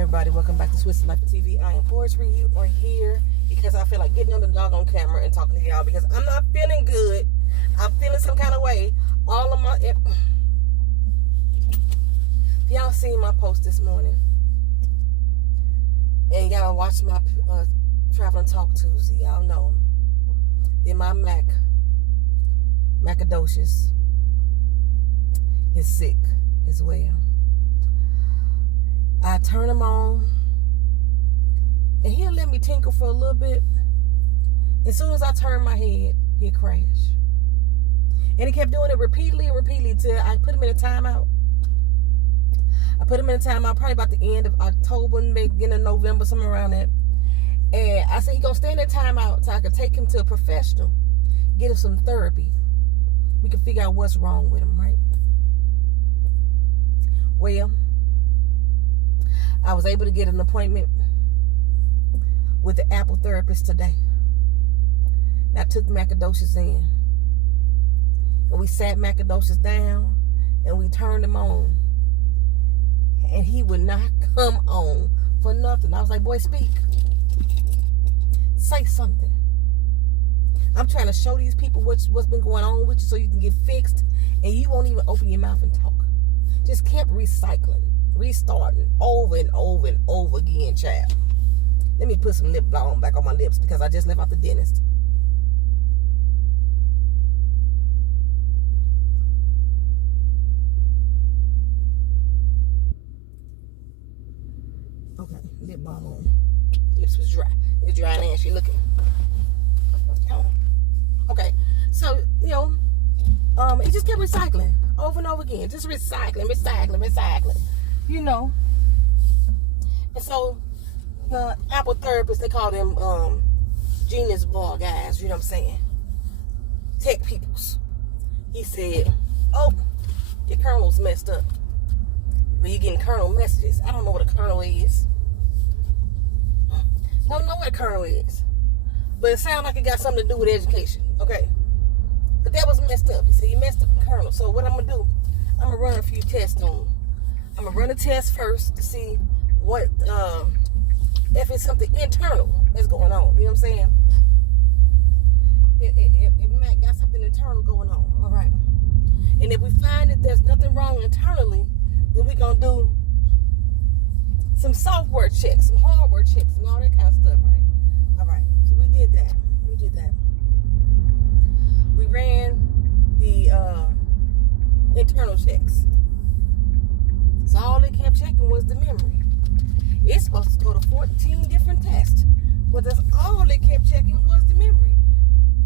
everybody? Welcome back to Swiss Life TV. I am Poetry. You are here because I feel like getting on the doggone camera and talking to y'all because I'm not feeling good. I'm feeling some kind of way. All of my... Y'all seen my post this morning. And y'all watched my Traveling Talk Tuesday. Y'all know. Then my Mac-adocious is sick as well. I turn him on, and he'll let me tinkle for a little bit. As soon as I turn my head, he'll crash. And he kept doing it repeatedly till I put him in a timeout. I put him in a timeout probably about the end of October, beginning of November, somewhere around that. And I said, he gonna stay in that timeout so I could take him to a professional, get him some therapy. We can figure out what's wrong with him, right? Well, I was able to get an appointment with the Apple therapist today. And I took Mac-adocious in. And we sat Mac-adocious down and we turned him on. And he would not come on for nothing. I was like, boy, speak. Say something. I'm trying to show these people what's been going on with you so you can get fixed. And you won't even open your mouth and talk. Just kept recycling. Restarting over and over and over again, child. Let me put some lip balm back on my lips because I just left out the dentist. Okay, lip balm on. Lips was dry. It's dry and ashy looking. Oh. Okay, so, you know, it just kept recycling over and over again. Just recycling. You know. And so the Apple therapist, they call them genius bar guys, you know what I'm saying? Tech peoples. He said, oh, your kernel's messed up. Well, you're getting kernel messages. I don't know what a kernel is. Don't know what a kernel is. But it sounds like it got something to do with education. Okay. But that was messed up. He said, you messed up the kernel. So what I'm going to do, I'm going to run a few tests on him. I'm going to run a test first to see what, if it's something internal that's going on. You know what I'm saying? If Mac got something internal going on. All right. And if we find that there's nothing wrong internally, then we're going to do some software checks, some hardware checks, and all that kind of stuff, right? All right. So we did that. We ran the internal checks. So all they kept checking was the memory. It's supposed to go to 14 different tests. But that's all they kept checking was the memory.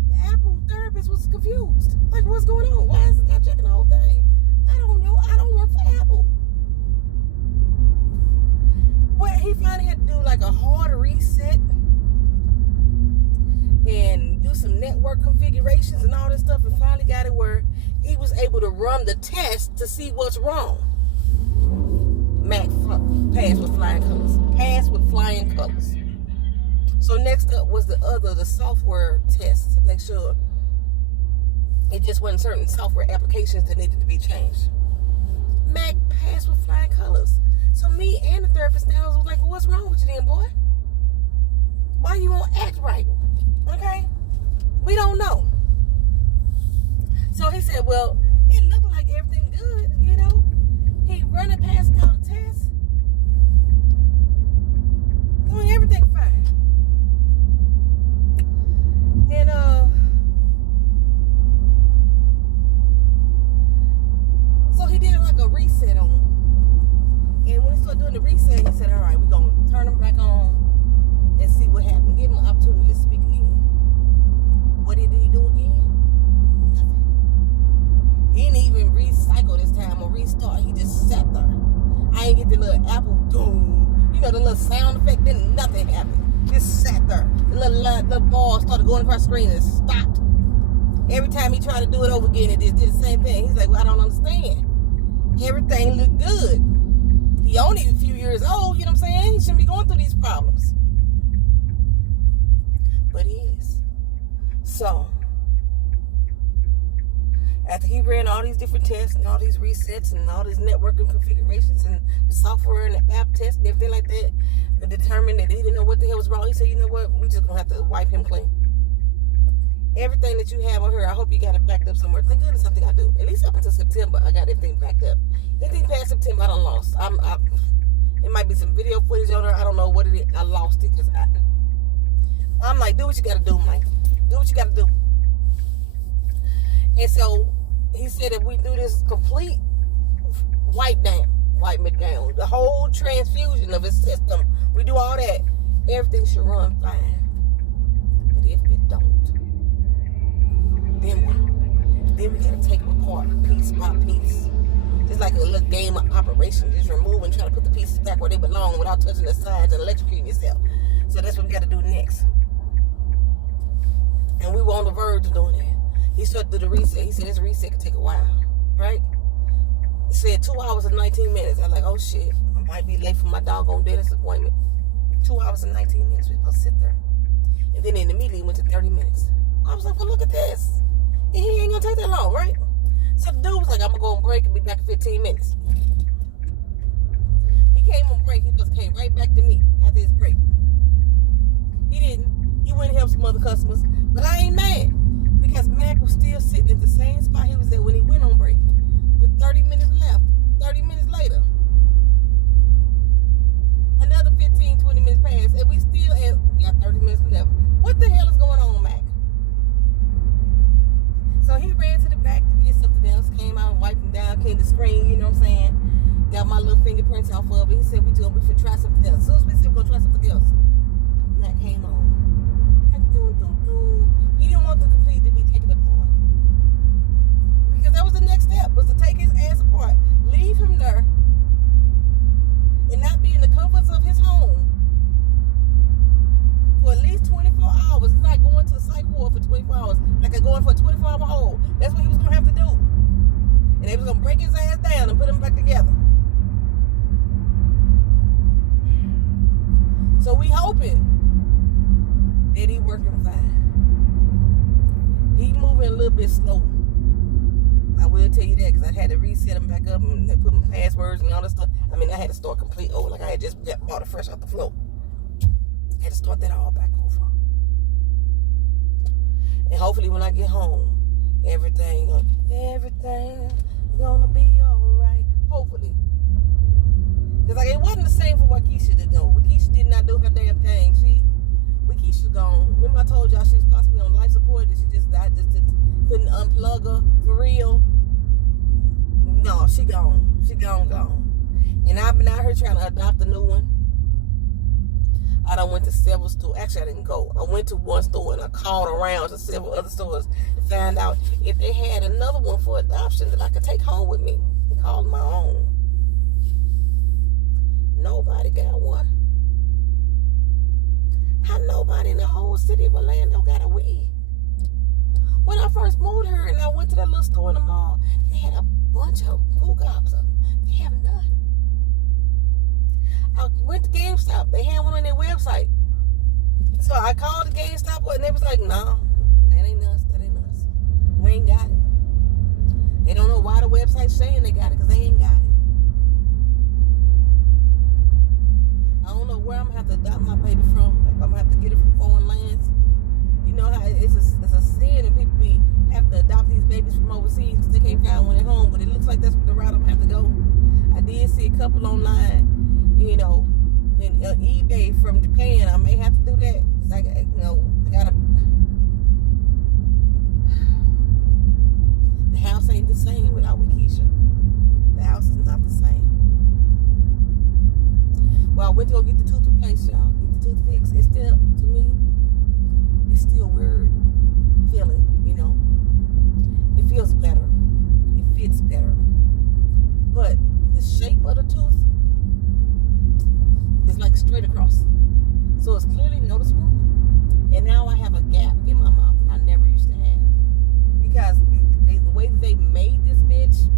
The Apple therapist was confused. Like, what's going on? Why is it not checking the whole thing? I don't know. I don't work for Apple. Well, he finally had to do like a hard reset and do some network configurations and all this stuff, and finally got it where he was able to run the test to see what's wrong. Mac passed with flying colors. So next up was the software test to make sure it just wasn't certain software applications that needed to be changed. Mac passed with flying colors. So me and the therapist now was like, well, what's wrong with you then, boy? Why you won't act right? Okay? We don't know. So he said, well, it looked like everything good, you know? He running past all the tests. Doing everything fine. And so he did like a reset on him. And when he started doing the reset, he said, all right, we're gonna turn him back on and see what happened. Give him an opportunity to speak again. What did he do again? Nothing. He didn't even recycle this time or restart. He just sat there. I ain't get the little Apple doom. You know, the little sound effect. Then nothing happened. Just sat there. The little ball started going across the screen and stopped. Every time he tried to do it over again, it just did the same thing. He's like, well, I don't understand. Everything looked good. He only a few years old, you know what I'm saying? He shouldn't be going through these problems. But he is. So, After he ran all these different tests and all these resets and all these networking configurations and the software and the app tests and everything like that, and determined that he didn't know what the hell was wrong, he said, you know what, we just gonna have to wipe him clean. Everything that you have on her, I hope you got it backed up somewhere. Thank goodness something I do. At least up until September, I got everything backed up. Anything past September, I done lost. It might be some video footage on her. I don't know what it is. I lost it because I'm like, do what you got to do, Mike. Do what you got to do. And so he said if we do this complete wipe me down, the whole transfusion of his system, we do all that, everything should run fine. But if it don't, then what? Then we got to take them apart piece by piece. Just like a little game of operation, just remove and try to put the pieces back where they belong without touching the sides and electrocuting yourself. So that's what we got to do next. And we were on the verge of doing that. He started to do the reset. He said this reset could take a while, right? He said 2 hours and 19 minutes. I was like, oh shit, I might be late for my doggone dentist appointment. 2 hours and 19 minutes. We supposed to sit there. And then it immediately went to 30 minutes. I was like, well, look at this. And he ain't gonna take that long, right? So the dude was like, I'm gonna go on break and be back in 15 minutes. He came on break. He just came right back to me after his break. He didn't. He went and helped some other customers. But I ain't mad because Mac was still sitting at the same spot he was at when he went on break. With 30 minutes left. 30 minutes later. Another 15, 20 minutes passed. And we still got 30 minutes left. What the hell is going on, Mac? So he ran to the back to get something else, came out and wiped him down, cleaned the screen, you know what I'm saying? Got my little fingerprints off of it. He said, we finna try something else. As soon as we said we're gonna try something else, Mac came on. Like, doom, doom, doom. He didn't want the complete to be taken apart. Because that was the next step, was to take his ass apart, leave him there, and not be in the comforts of his home for at least 24 hours. It's like going to a psych ward for 24 hours. Like going for a 24-hour hold. That's what he was going to have to do. And they was going to break his ass down and put him back together. So we hoping that he working fine. He moving a little bit slow. I will tell you that because I had to reset him back up and put my passwords and all that stuff. I mean, I had to start complete over. Like I had just bought it fresh off the floor. I had to start that all back over. And hopefully when I get home, everything gonna be alright. Hopefully. Because like, it wasn't the same for Waukesha to do. Waukesha did not do her damn thing. Waukesha's gone. Remember I told y'all she was possibly on life support and she just couldn't unplug her for real. No, she gone. She gone. And I've been out here trying to adopt a new one. I done went to several stores. Actually, I didn't go. I went to one store and I called around to several other stores to find out if they had another one for adoption that I could take home with me and call my own. Nobody got one. How nobody in the whole city of Orlando got a weed? When I first moved here and I went to that little store in the mall, they had a bunch of Google Gobs of them. They have none. I went to GameStop. They had one on their website. So I called the GameStop and they was like, no, that ain't us. We ain't got it. They don't know why the website's saying they got it because they ain't got it. I don't know where I'm going to have to adopt my baby from. If I'm going to have to get it from foreign lands. You know how it's a sin and people have to adopt these babies from overseas because they can't find one at home. But it looks like that's the route I'm going to have to go. I did see a couple online. You know, and eBay from Japan. I may have to do that. I gotta. The house ain't the same without Waukesha. The house is not the same. Well, I went to go get the tooth replaced, y'all. Get the tooth fixed. It's still, to me, it's still weird feeling. You know, it feels better. It fits better. But the shape of the tooth. It's like straight across. So it's clearly noticeable. And now I have a gap in my mouth that I never used to have. Because the way that they made this bitch,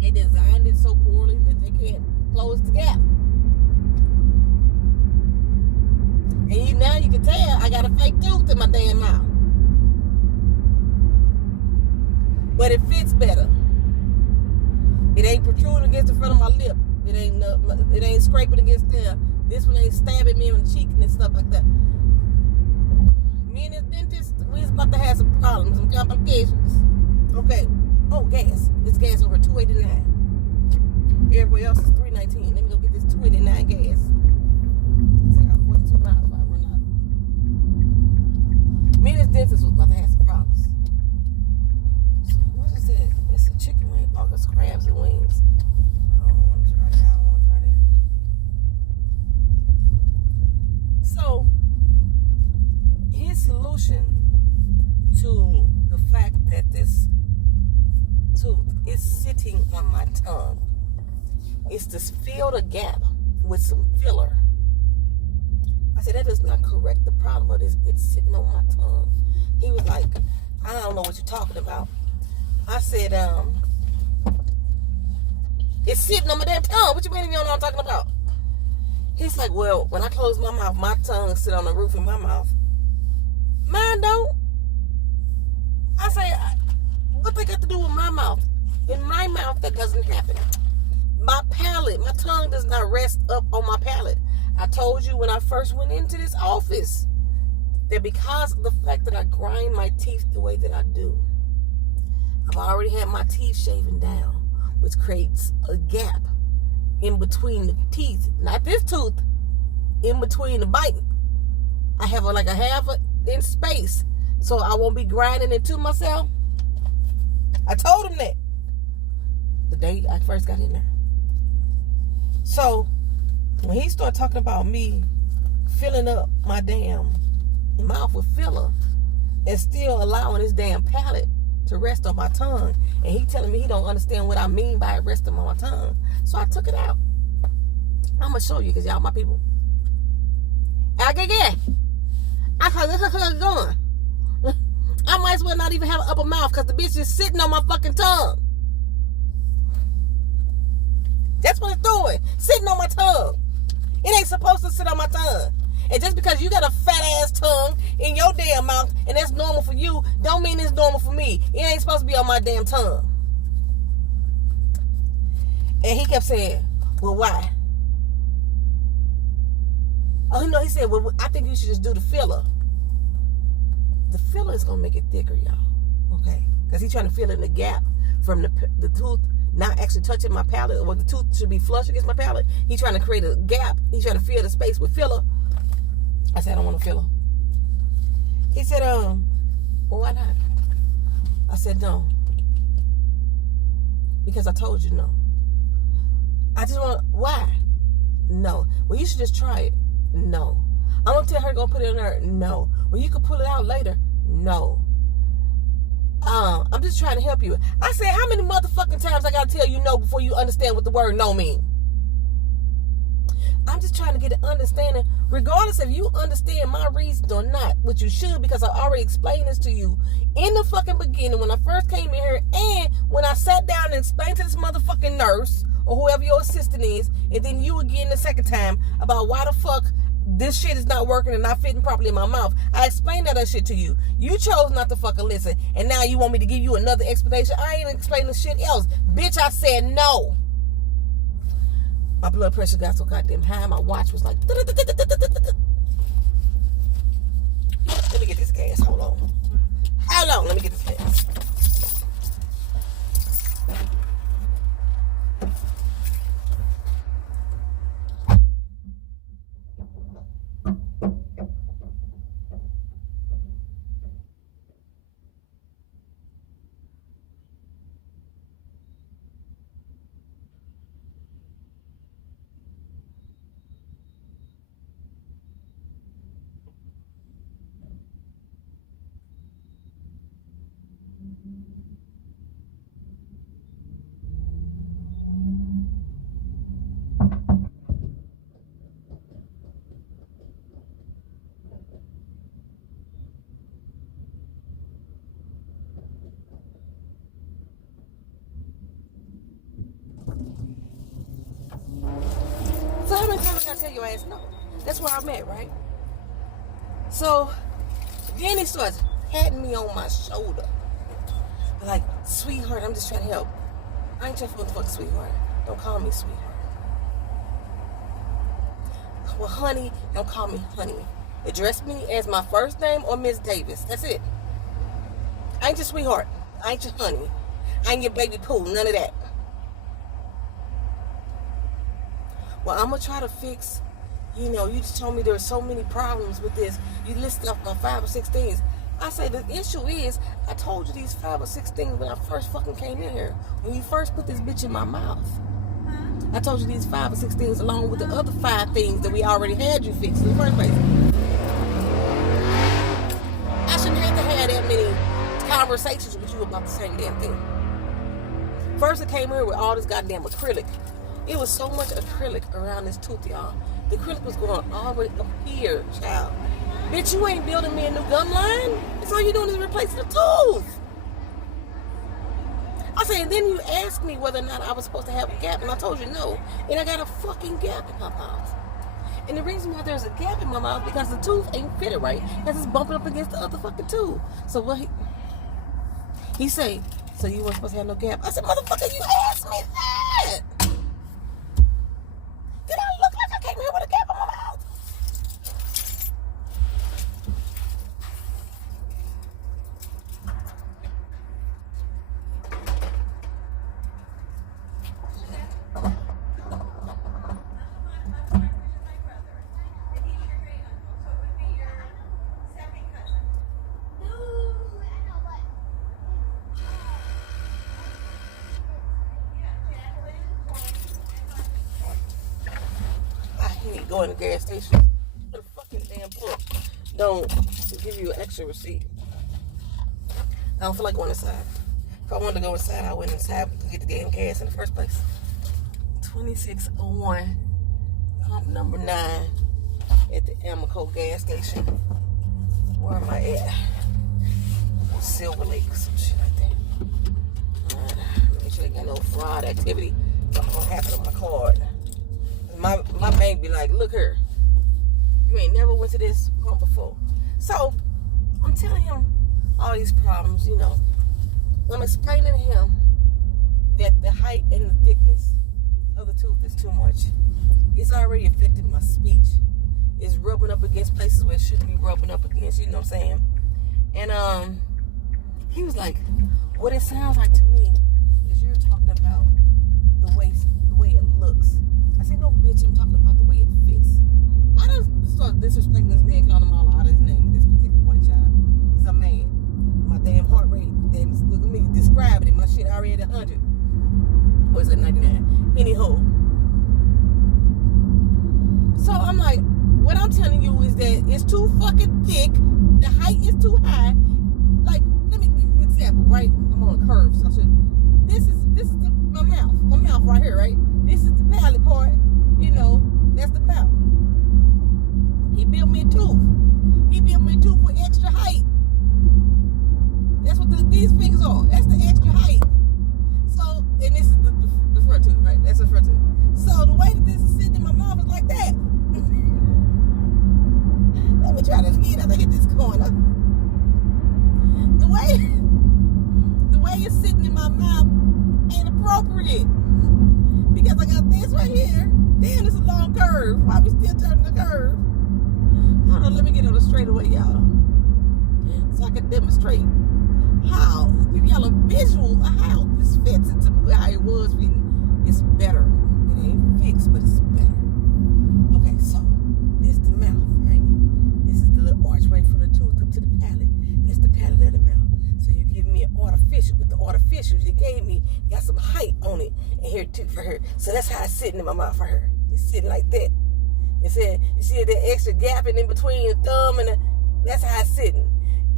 they designed it so poorly that they can't close the gap. And now you can tell I got a fake tooth in my damn mouth. but it fits better. It ain't protruding against the front of my lip. It ain't scraping against there. This one ain't stabbing me in the cheek and stuff like that. Me and this dentist, we was about to have some problems, some complications. Okay. Oh, gas. This gas over $2.89. Everybody else is $3.19. Let me go get this $2.89 gas. I got 42 miles before I run out. Me and this dentist was about to have some problems. So, what is that? It's a chicken wing. Oh, it's crabs and wings. I don't want to try that. I don't want to try that. So, his solution to the fact that this tooth is sitting on my tongue is to fill the gap with some filler. I said, that does not correct the problem of this. It's sitting on my tongue. He was like, I don't know what you're talking about. I said, it's sitting on my damn tongue. What you mean you don't know what I'm talking about? He's like, well, when I close my mouth, my tongue sit on the roof of my mouth. Mine don't. I say, what they got to do with my mouth? In my mouth, that doesn't happen. My palate, my tongue does not rest up on my palate. I told you when I first went into this office that because of the fact that I grind my teeth the way that I do, I've already had my teeth shaven down, which creates a gap in between the teeth. Not this tooth, in between the biting. I have like a half inch space, so I won't be grinding into myself. I told him that the day I first got in there. So when he started talking about me filling up my damn mouth with filler and still allowing his damn palate to rest on my tongue, and he telling me he don't understand what I mean by it resting on my tongue, so I took it out. I'm gonna show you, because y'all my people. I thought this is going. I might as well not even have an upper mouth, because the bitch is sitting on my fucking tongue. That's what it's doing. Sitting on my tongue. It ain't supposed to sit on my tongue. And just because you got a fat ass tongue in your damn mouth and that's normal for you, don't mean it's normal for me. It ain't supposed to be on my damn tongue. And he kept saying, well, why? Oh, no, he said, well, I think you should just do the filler. The filler is going to make it thicker, y'all. Okay? Because he's trying to fill in the gap from the tooth not actually touching my palate, or the tooth should be flush against my palate. He's trying to create a gap. He's trying to fill the space with filler. I said, I don't want a filler. He said, well, why not? I said, no. Because I told you no. I just want, why? No. Well, you should just try it. No. I'm going to tell her to go put it in there. No. Well, you can pull it out later. No. I'm just trying to help you. I said, how many motherfucking times I got to tell you no before you understand what the word no means? I'm just trying to get an understanding, regardless if you understand my reasons or not, which you should, because I already explained this to you in the fucking beginning when I first came in here, and when I sat down and explained to this motherfucking nurse or whoever your assistant is, and then you again the second time about why the fuck this shit is not working and not fitting properly in my mouth. I explained that shit to you. You chose not to fucking listen, and now you want me to give you another explanation. I ain't explaining shit else. Bitch, I said no. My blood pressure got so goddamn high. My watch was like... Let me get this gas. Hold on. Let me get this gas. So how many times I gotta tell your ass no? That's where I'm at, right? So then he starts patting me on my shoulder. Like, sweetheart, I'm just trying to help. I ain't your motherfucking sweetheart. Don't call me sweetheart. Well, honey, don't call me honey. Address me as my first name or Miss Davis. That's it. I ain't your sweetheart. I ain't your honey. I ain't your baby poo. None of that. Well, I'm going to try to fix, you just told me there were so many problems with this. You listed off about 5 or 6 things. I say the issue is, I told you these 5 or 6 things when I first fucking came in here. When you first put this bitch in my mouth. I told you these 5 or 6 things along with the other 5 things that we already had you fix in the first place. I shouldn't have to have that many conversations with you about the same damn thing. First it came here with all this goddamn acrylic. It was so much acrylic around this tooth, y'all. The acrylic was going all the way up here, child. Bitch, you ain't building me a new gum line. That's all you're doing is replacing the tooth. I said, and then you asked me whether or not I was supposed to have a gap, and I told you no. And I got a fucking gap in my mouth. And the reason why there's a gap in my mouth because the tooth ain't fitted right, because it's bumping up against the other fucking tooth. So what he say, so you weren't supposed to have no gap. I said, motherfucker, you asked me that. Did I look like I came here with a gap in my mouth? Go in the gas station. The fucking damn book don't give you an extra receipt. I don't feel like going inside. If I wanted to go inside, I went inside to get the damn gas in the first place. 2601, pump number 9 at the Amoco gas station. Where am I at? Silver Lake, some shit like that. Make sure they got no fraud activity. Something gonna happen on my card. My bank be like, look here, you ain't never went to this pump before. So I'm telling him all these problems, I'm explaining to him that the height and the thickness of the tooth is too much. It's already affecting my speech. It's rubbing up against places where it shouldn't be rubbing up against, you know what I'm saying? And he was like, what it sounds like to me is you're talking about the way it looks. I said, no, bitch, I'm talking about the way it fits. I done started disrespecting this man, calling him all out of his name at this particular point, child. Because I'm mad. My damn heart rate, look at me, describing it. My shit already at 100. Or is it 99? Anyhow. So I'm like, what I'm telling you is that it's too fucking thick. The height is too high. Like, let me give you an example, right? I'm on a curve, so this is my mouth right here, right? This is the palate part, that's the mouth. He built me a tooth. He built me a tooth with extra height. That's what these fingers are. That's the extra height. So, and this is the front tooth, right? That's the front tooth. So the way that this is sitting in my mouth is like that. Let me try this again as I hit this corner. The way it's sitting in my mouth ain't appropriate. Because I got this right here. Then it's a long curve. Why we still turning the curve? Hold on, let me get on the straightaway, y'all. So I can demonstrate how, give y'all a visual of how this fits into how it was fitting. It's better. It ain't fixed, but it's better. Okay, so this is the mouth, right? This is the little archway from the tooth up to the palate. That's the palate of the mouth. So you give me an artificial. With the artificial you gave me, got some height on it. And here too for her. So that's how it's sitting in my mouth for her. It's sitting like that. It said, you see that extra gap in between the thumb and that's how it's sitting.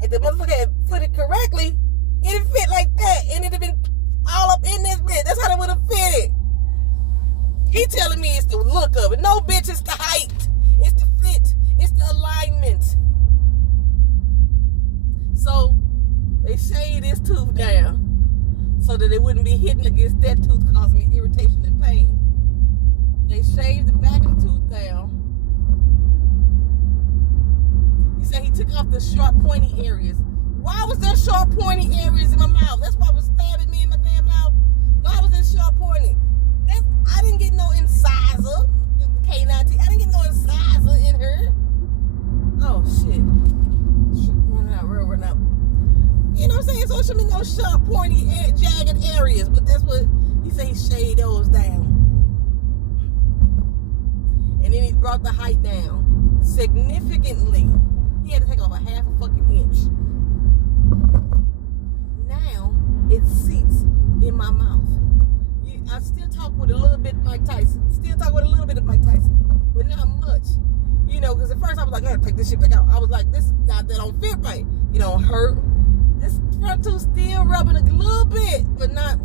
If the motherfucker had put it correctly, it'd fit like that. And it'd have been all up in this bitch. That's how it would have fitted. He telling me it's the look of it. No, bitch, it's the height. It's the fit. It's the alignment. So they shaved this tooth down so that it wouldn't be hitting against that tooth, causing me irritation and pain. They shaved the back of the tooth down. He said he took off the sharp, pointy areas Why was there sharp, pointy areas in my mouth? That's why it was stabbing me in my damn mouth. Why was it sharp, pointy? I didn't get no incisor. K9T. I didn't get no incisor in her. Oh, shit. Running out. You know what I'm saying? So it should be no sharp, pointy, jagged areas. But that's what he said. He shaved those down. And then he brought the height down significantly. He had to take off a half a fucking inch. Now it seats in my mouth. I still talk with a little bit of Mike Tyson. But not much. You know, because at first I was like, I gotta take this shit back out. I was like, this that don't fit right. It don't hurt. This front tooth still rubbing a little bit, but not.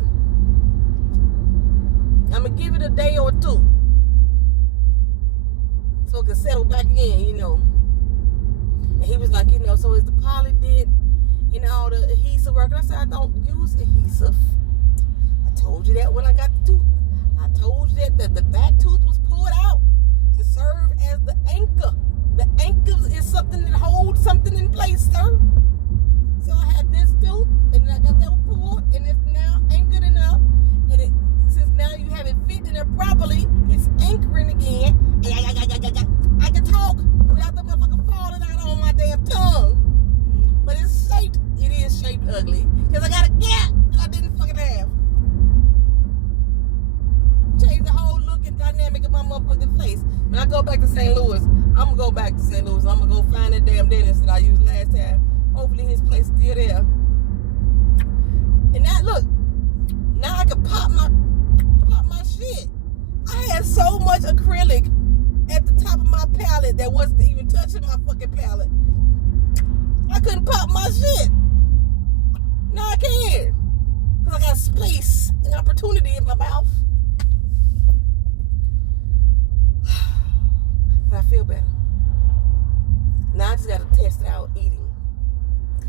I'm gonna give it a day or two. So it can settle back in, you know. And he was like, you know, so is the poly did, you know, all the adhesive work. And I said, I don't use adhesive. I told you that when I got the tooth. I told you that the back tooth was pulled out to serve as the anchor. The anchor is something that holds something in place, sir. So I had this tooth, and I got that one pulled, and it's now anchored enough. And since now you have it fit in there properly, it's anchoring again. I can talk without the motherfucker falling out on my damn tongue. But it's shaped. It is shaped ugly. Because I got a gap that I didn't fucking have. Change the whole look and dynamic of my motherfucking face. When I go back to St. Louis, I'm going to go back to St. Louis. I'm going to go find that damn dentist that I used last time. Hopefully his place still there. And now, look. Now I can pop my shit. I had so much acrylic at the top of my palate that wasn't even touching my fucking palate. I couldn't pop my shit. Now I can. Because I got space and opportunity in my mouth. But I feel better. Now I just got to test it out eating.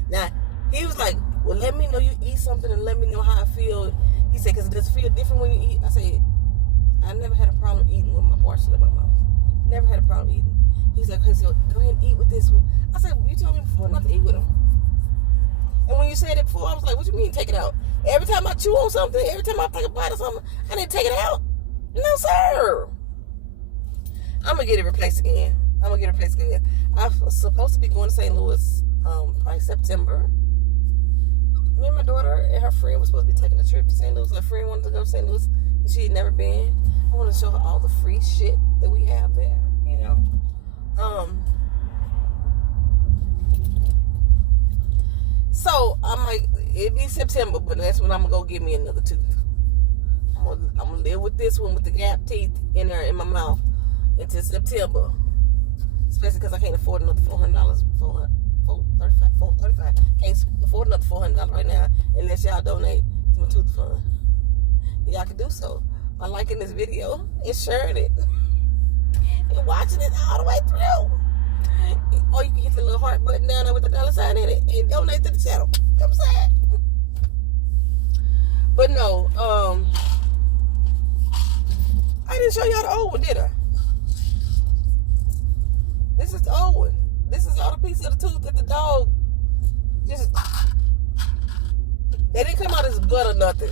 Now, he was like, well, let me know you eat something and let me know how I feel. He said, because it does feel different when you eat. I said, I never had a problem eating with my parcel in my mouth. Never had a problem eating. He's like, okay, so go ahead and eat with this one. I said, well, you told me before not to eat with them. And when you said it before, I was like, what you mean take it out? Every time I chew on something, every time I take a bite of something, I need to take it out. No, sir. I'm going to get it replaced again. I was supposed to be going to St. Louis probably September. Me and my daughter and her friend were supposed to be taking a trip to St. Louis. Her friend wanted to go to St. Louis, and she had never been. I want to show her all the free shit that we have there, you know. So I'm like, it'd be September, but that's when I'm gonna go get me another tooth. I'm gonna live with this one with the gap teeth in there in my mouth until September. Especially because I can't afford another $435. Can't afford another $400 right now unless y'all donate to my tooth fund. Y'all can do so by liking this video and sharing it and watching it all the way through. Or you can hit the little heart button down there with the $sign in it and donate to the channel. You know what I'm saying? But no, I didn't show y'all the old one, did I? This is the old one. This is all the pieces of the tooth that the dog just... They didn't come out his butt or nothing.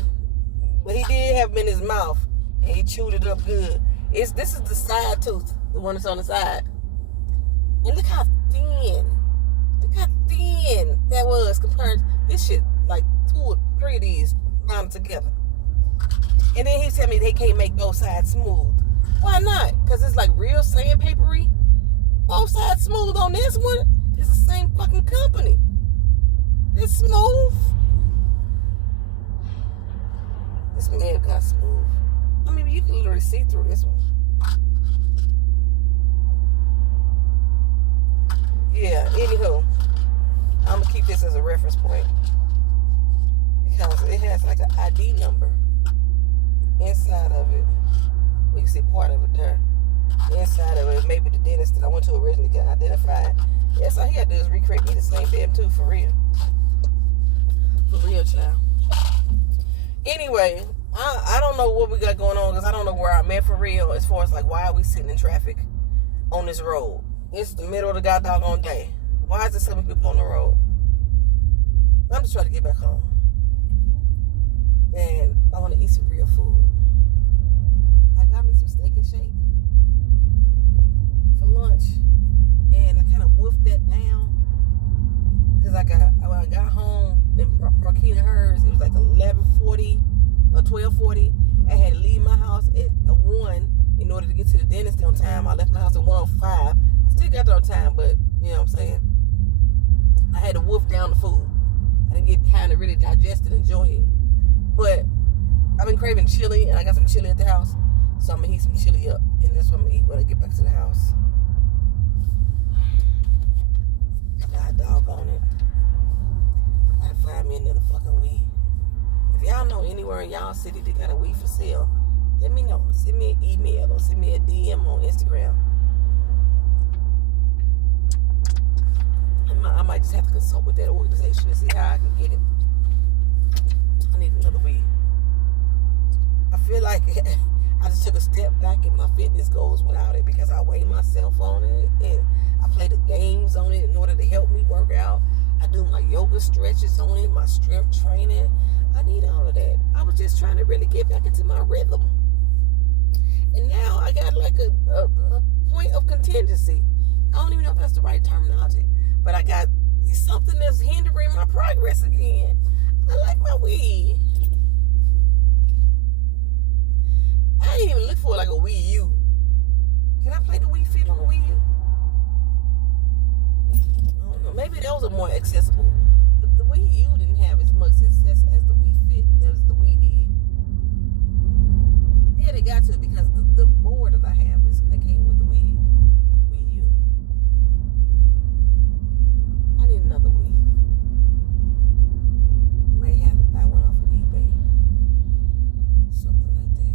But he did have them in his mouth. And he chewed it up good. This is the side tooth. The one that's on the side. And look how thin. That was compared to this shit. Like 2 or 3 of these bound together. And then he tell me they can't make both sides smooth. Why not? Because it's like real sandpapery. Both sides smooth on this one. It's the same fucking company. It's smooth. This one ain't got smooth. I mean, you can literally see through this one. Yeah, anywho, I'm gonna keep this as a reference point because it has like an ID number inside of it. We can see part of it there. Inside of it, maybe the dentist that I went to originally can identify it. Yes, all he had to do is recreate me the same damn tooth for real. For real, child. Anyway, I don't know what we got going on because I don't know where I'm at for real as far as like why are we sitting in traffic on this road? It's the middle of the goddamn day. Why is there so many people on the road? I'm just trying to get back home. And I want to eat some real food. I got me some steak and shake for lunch. And I kind of wolfed that down. Because when I got home, and Marquita hers, it was like 11:40 or 12:40. I had to leave my house at 1 in order to get to the dentist on time. I left my house at 1:05. I still got there on time, but you know what I'm saying? I had to wolf down the food. I didn't get time to really digest it and enjoy it. But I've been craving chili, and I got some chili at the house. So I'm going to heat some chili up, and that's what I'm going to eat when I get back to the house. God doggone it. I gotta find me another fucking weed. If y'all know anywhere in y'all city that got a weed for sale, let me know. Send me an email or send me a DM on Instagram. I might just have to consult with that organization to see how I can get it. I need another weed. I feel like I just took a step back in my fitness goals without it because I weigh myself on it and I play the games on it in order to help me work out. I do my yoga stretches on it, my strength training. I need all of that. I was just trying to really get back into my rhythm. And now I got like a point of contingency. I don't even know if that's the right terminology. But I got something that's hindering my progress again. I like my weed. I didn't even look for like a Wii U. Can I play the Wii Fit on the Wii U? I don't know. Maybe those are more accessible. The Wii U didn't have as much success as the Wii Fit, as the Wii did. Yeah, they got to because the board that I have that came with the Wii U. I need another Wii. May have to buy one off of eBay. Something like that.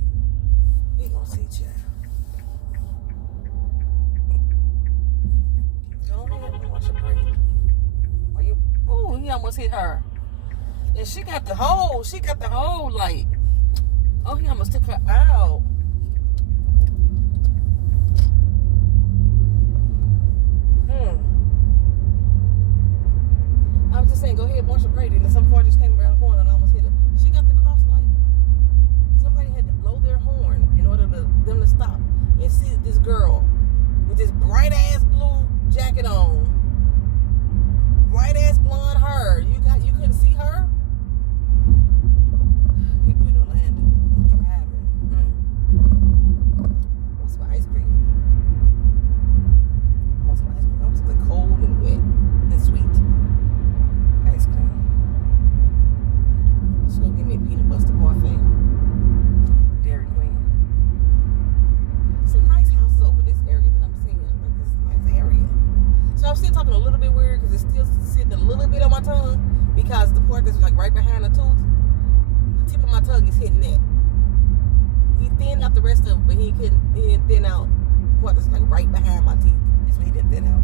We gonna see, child. Go ahead and watch her break. Are you? Oh, he almost hit her. And she got the whole like. Oh, he almost took her out. I was just saying, go ahead, watch her break. And some car just came around the corner and almost hit her. She got the cross light. Somebody had to blow their horn in order for them to stop and see this girl with this bright ass blue jacket on, bright ass blonde hair. You couldn't see her. People in Orlando driving. What's my ice cream? I want some ice cream. I want something cold and wet and sweet. Ice cream. Just go give me a peanut butter parfait. Dairy Queen. Some nice houses over this area that I'm seeing. Like this nice area. So I'm still talking a little bit weird because it's still sitting a little bit on my tongue because the part that's like right behind the tooth, the tip of my tongue is hitting that. He thinned out the rest of it, but he didn't thin out the part that's like right behind my teeth. That's what he didn't thin out.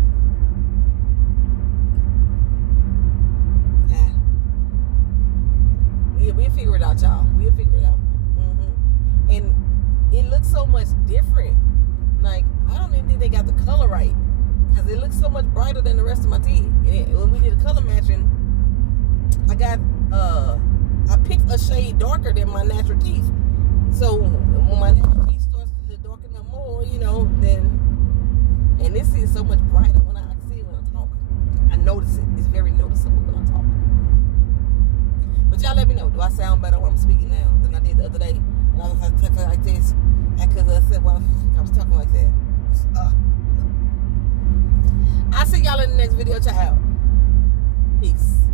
Yeah, we'll figure it out, y'all. We'll figure it out. And it looks so much different. Like, I don't even think they got the color right. Because it looks so much brighter than the rest of my teeth. And when we did the color matching, I picked a shade darker than my natural teeth. So when my natural teeth starts to darken up more, then, and this is so much brighter when I see it when I talk. I notice it. It's very noticeable when I talk. But y'all let me know. Do I sound better when I'm speaking now than I did the other day? And I was talking like this. Because I said, well, I was talking like that. I'll see y'all in the next video, child. Peace.